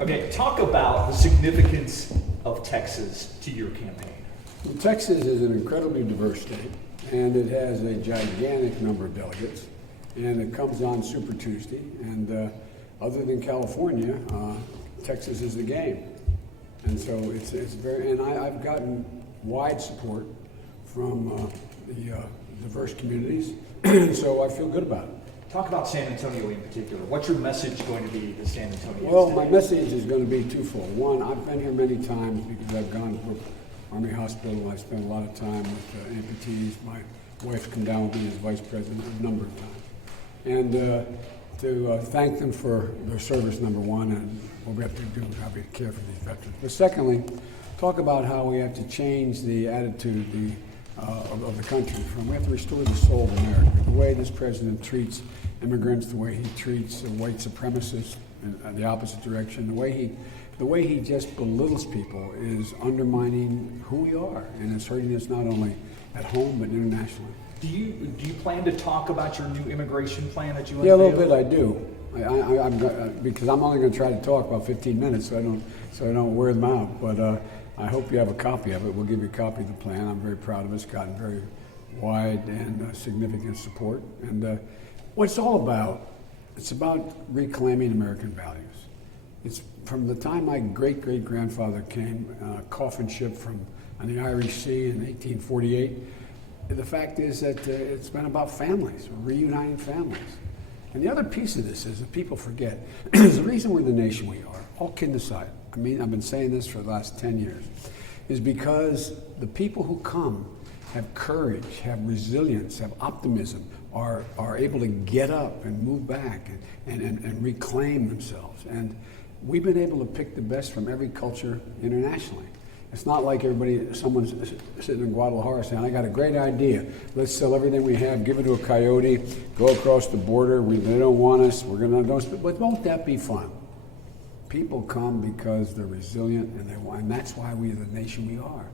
Okay, talk about the significance of Texas to your campaign. Well, Texas is an incredibly diverse state, and it has a gigantic number of delegates, and it comes on Super Tuesday, and other than California, Texas is the game. And so it's very, and I've gotten wide support from the diverse communities, so I feel good about it. Talk about San Antonio in particular. What's your message going to be to San Antonio? Well, my message is going to be twofold. One, I've been here many times because I've gone to Brooke Army Hospital. I've spent a lot of time with amputees. My wife's come down with me as vice president a number of times. And to thank them for their service, number one, and what we have to do, how we care for these veterans. But secondly, talk about how we have to change the attitude of the country. We have to restore the soul of America. The way this president treats immigrants, the way he treats white supremacists in the opposite direction, the way he just belittles people is undermining who we are, and it's hurting us not only at home but internationally. Do you plan to talk about your new immigration plan that you Yeah, a little bit I do. Because I'm only going to try to talk about 15 minutes, so I don't wear them out. But I hope you have a copy of it. We'll give you a copy of the plan. I'm very proud of it. It's gotten very wide and significant support. And what it's all about, it's about reclaiming American values. It's from the time my great-great-grandfather came, coffin ship on the Irish Sea in 1848. The fact is that it's been about families, reuniting families. And the other piece of this is that people forget, is the reason we're the nation we are, all kidding aside, I mean, I've been saying this for the last 10 years, is because the people who come have courage, have resilience, have optimism, are able to get up and move back and reclaim themselves. And we've been able to pick the best from every culture internationally. It's not like someone's sitting in Guadalajara saying, I got a great idea. Let's sell everything we have, give it to a coyote, go across the border. They don't want us. But won't that be fun? People come because they're resilient, and that's why we're the nation we are.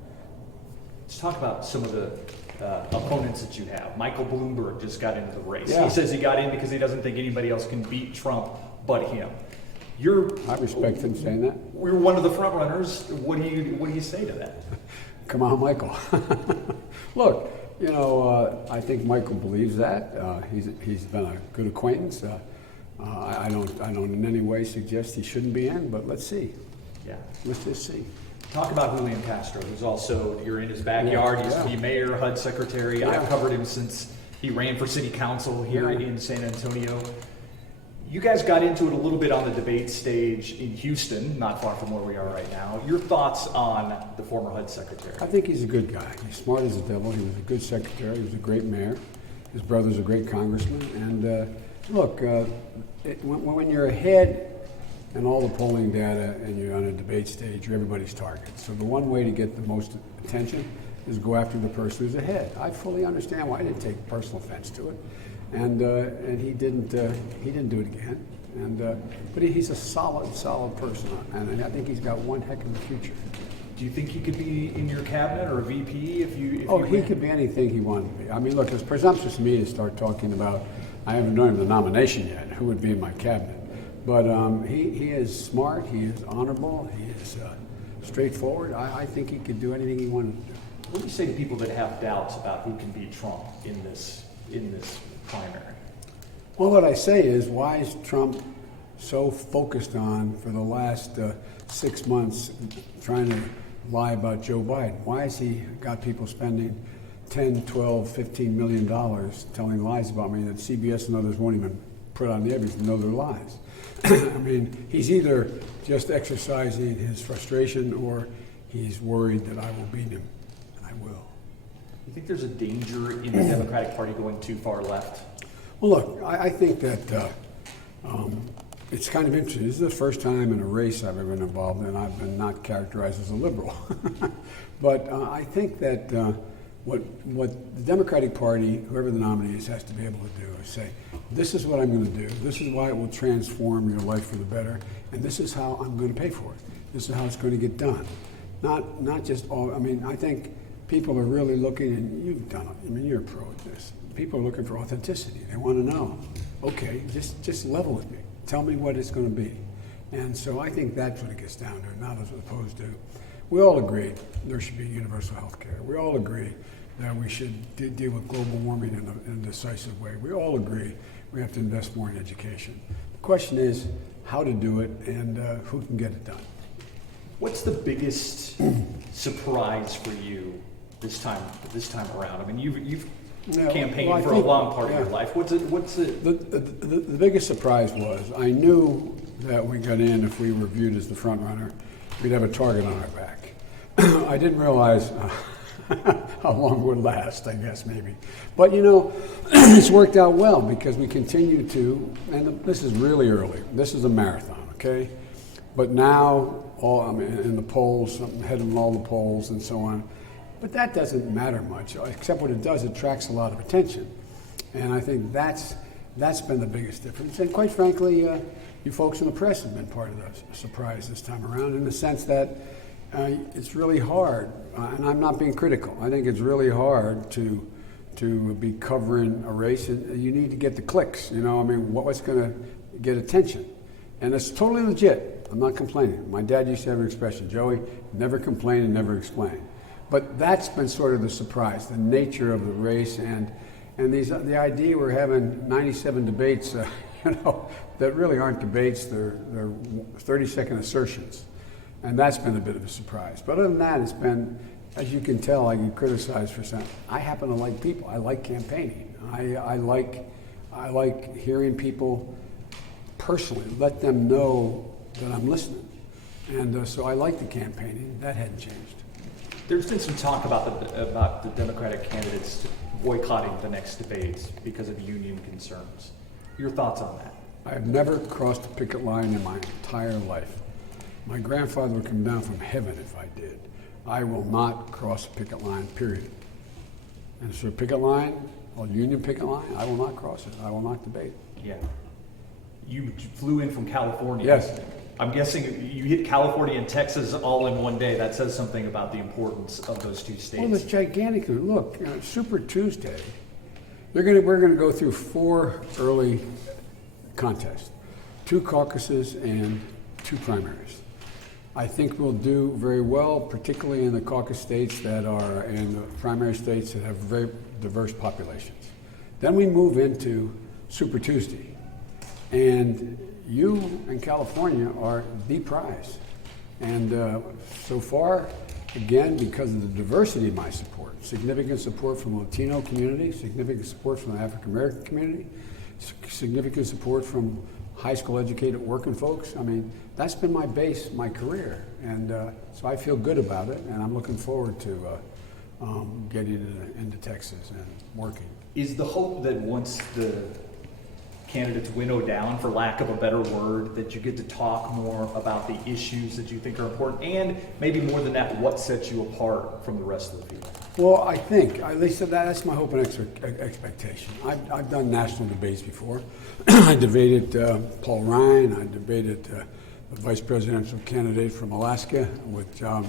Let's talk about some of the opponents that you have. Michael Bloomberg just got into the race. Yeah. He says he got in because he doesn't think anybody else can beat Trump but him. I respect him saying that. We're one of the front runners. What do you say to that? Come on, Michael. Look, I think Michael believes that. He's been a good acquaintance. I don't in any way suggest he shouldn't be in, but let's see. Yeah. Let's just see. Talk about Julian Castro, who's also, you're in his backyard. He used to be mayor, HUD secretary. Yeah. I've covered him since he ran for city council here in San Antonio. You guys got into it a little bit on the debate stage in Houston, not far from where we are right now. Your thoughts on the former HUD secretary? I think he's a good guy. He's smart as the devil. He was a good secretary. He was a great mayor. His brother's a great congressman. And look, when you're ahead in all the polling data and you're on a debate stage, you're everybody's target. So the one way to get the most attention is go after the person who's ahead. I fully understand why he didn't take personal offense to it. And he didn't do it again. But he's a solid person, and I think he's got one heck of a future. Do you think he could be in your cabinet or a VP if you he could be anything he wanted to be. I mean, look, it's presumptuous to me to start talking about, I haven't done the nomination yet, who would be in my cabinet. But he is smart, he is honorable, he is straightforward. I think he could do anything he wanted to do. What do you say to people that have doubts about who can beat Trump in this primary? Well, what I say is, why is Trump so focused on, for the last 6 months, trying to lie about Joe Biden? Why has he got people spending $10, $12, $15 million telling lies about me that CBS and others won't even put on the air because they know they're lies? I mean, he's either just exercising his frustration or he's worried that I will beat him, and I will. You think there's a danger in the Democratic Party going too far left? Well, look, I think that it's kind of interesting. This is the first time in a race I've ever been involved in. I've been not characterized as a liberal. But I think that what the Democratic Party, whoever the nominee is, has to be able to do is say, this is what I'm going to do. This is why it will transform your life for the better. And this is how I'm going to pay for it. This is how it's going to get done. Not just all, I mean, I think people are really looking, and you've done it. I mean, you're a pro at this. People are looking for authenticity. They want to know, okay, just level with me. Tell me what it's going to be. And so I think that's what it gets down to, not as opposed to, we all agree there should be universal health care. We all agree that we should deal with global warming in a decisive way. We all agree we have to invest more in education. The question is how to do it and who can get it done. What's the biggest surprise for you this time around? I mean, you've campaigned for a long part of your life. What's it? The biggest surprise was I knew that we got in if we were viewed as the front runner, we'd have a target on our back. I didn't realize how long it would last, I guess, maybe. But, you know, it's worked out well because we continue to, and this is really early. This is a marathon, okay? But now, in the polls, I'm head in all the polls and so on. But that doesn't matter much, except what it does, it attracts a lot of attention. And I think that's been the biggest difference. And quite frankly, you folks in the press have been part of the surprise this time around in the sense that it's really hard, and I'm not being critical, I think it's really hard to be covering a race, and you need to get the clicks, you know, I mean, what's going to get attention? And it's totally legit, I'm not complaining. My dad used to have an expression, Joey, never complain and never explain. But that's been sort of the surprise, the nature of the race, and the idea we're having 97 debates, you know, that really aren't debates, they're 30-second assertions. And that's been a bit of a surprise. But other than that, it's been, as you can tell, I get criticized for something. I happen to like people. I like campaigning. I like hearing people personally, let them know that I'm listening. And so I like the campaigning. That hadn't changed. There's been some talk about the Democratic candidates boycotting the next debates because of union concerns. Your thoughts on that? I have never crossed a picket line in my entire life. My grandfather would come down from heaven if I did. I will not cross a picket line, period. And so a picket line, a union picket line, I will not cross it. I will not debate. Yeah. You flew in from California. Yes. I'm guessing you hit California and Texas all in one day. That says something about the importance of those two states. Well, it's gigantic. Look, Super Tuesday, we're going to go through 4 early contests, 2 caucuses and 2 primaries. I think we'll do very well, particularly in the caucus states that are in the primary states that have very diverse populations. Then we move into Super Tuesday. And you and California are the prize. And so far, again, because of the diversity of my support, significant support from the Latino community, significant support from the African American community, significant support from high school educated working folks. I mean, that's been my base, my career. And so I feel good about it, and I'm looking forward to getting into Texas and working. Is the hope that once the candidates winnow down, for lack of a better word, that you get to talk more about the issues that you think are important, and maybe more than that, what sets you apart from the rest of the field? Well, I think, at least that's my hope and expectation. I've done national debates before. I debated Paul Ryan. I debated the vice presidential candidate from Alaska with John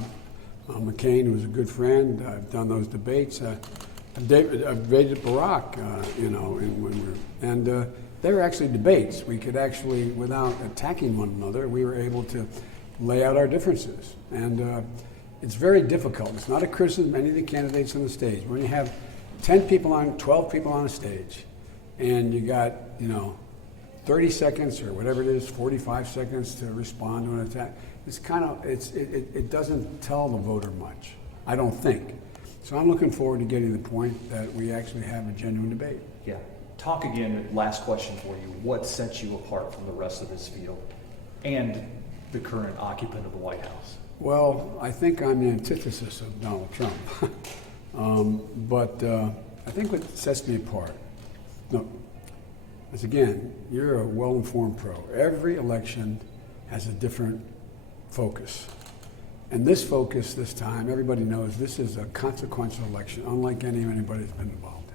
McCain, who was a good friend. I've done those debates. I've debated Barack, and they were actually debates. We could actually, without attacking one another, we were able to lay out our differences. And it's very difficult. It's not a criticism of any of the candidates on the stage. When you have 10 people on, 12 people on a stage, and you got, 30 seconds or whatever it is, 45 seconds to respond to an attack, it's kind of, it doesn't tell the voter much, I don't think. So I'm looking forward to getting to the point that we actually have a genuine debate. Yeah. Talk again, last question for you. What sets you apart from the rest of this field and the current occupant of the White House? Well, I think I'm the antithesis of Donald Trump. But I think what sets me apart, is again, you're a well-informed pro. Every election has a different focus. And this focus this time, everybody knows this is a consequential election, unlike anybody's been involved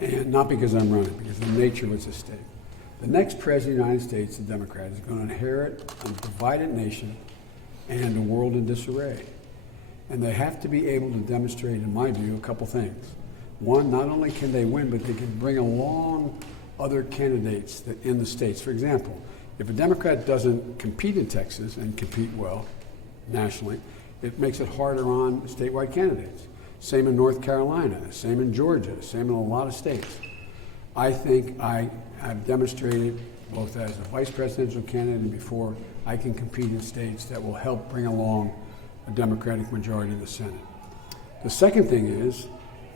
in. And not because I'm running, because the nature of what's at stake. The next president of the United States, the Democrat, is going to inherit a divided nation and a world in disarray. And they have to be able to demonstrate, in my view, a couple things. One, not only can they win, but they can bring along other candidates that in the states. For example, If a Democrat doesn't compete in Texas and compete well nationally, it makes it harder on statewide candidates. Same in North Carolina, same in Georgia, same in a lot of states. I think I have demonstrated, both as a vice presidential candidate and before, I can compete in states that will help bring along a Democratic majority in the Senate. The second thing is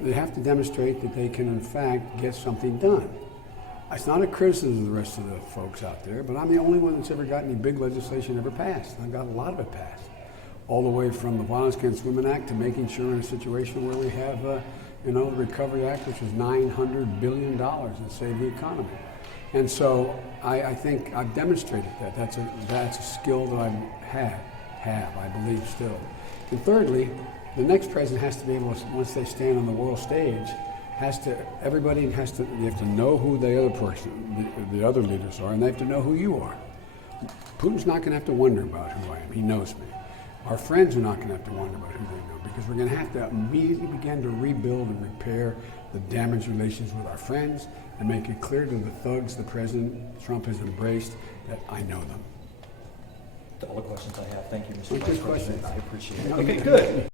they have to demonstrate that they can, in fact, get something done. It's not a criticism of the rest of the folks out there, but I'm the only one that's ever got any big legislation ever passed. I've got a lot of it passed, all the way from the Violence Against Women Act to making sure in a situation where we have, the Recovery Act, which was $900 billion and saved the economy. And so I think I've demonstrated that. That's a skill that I have, I believe still. And thirdly, the next president has to be able to, once they stand on the world stage, they have to know who the other person, the other leaders are, and they have to know who you are. Putin's not going to have to wonder about who I am. He knows me. Our friends are not going to have to wonder about who they know, because we're going to have to immediately begin to rebuild and repair the damaged relations with our friends and make it clear to the thugs the President Trump has embraced that I know them. All the questions I have. Thank you, Mr. Good Vice questions. President. I appreciate it. No, Okay, you- good.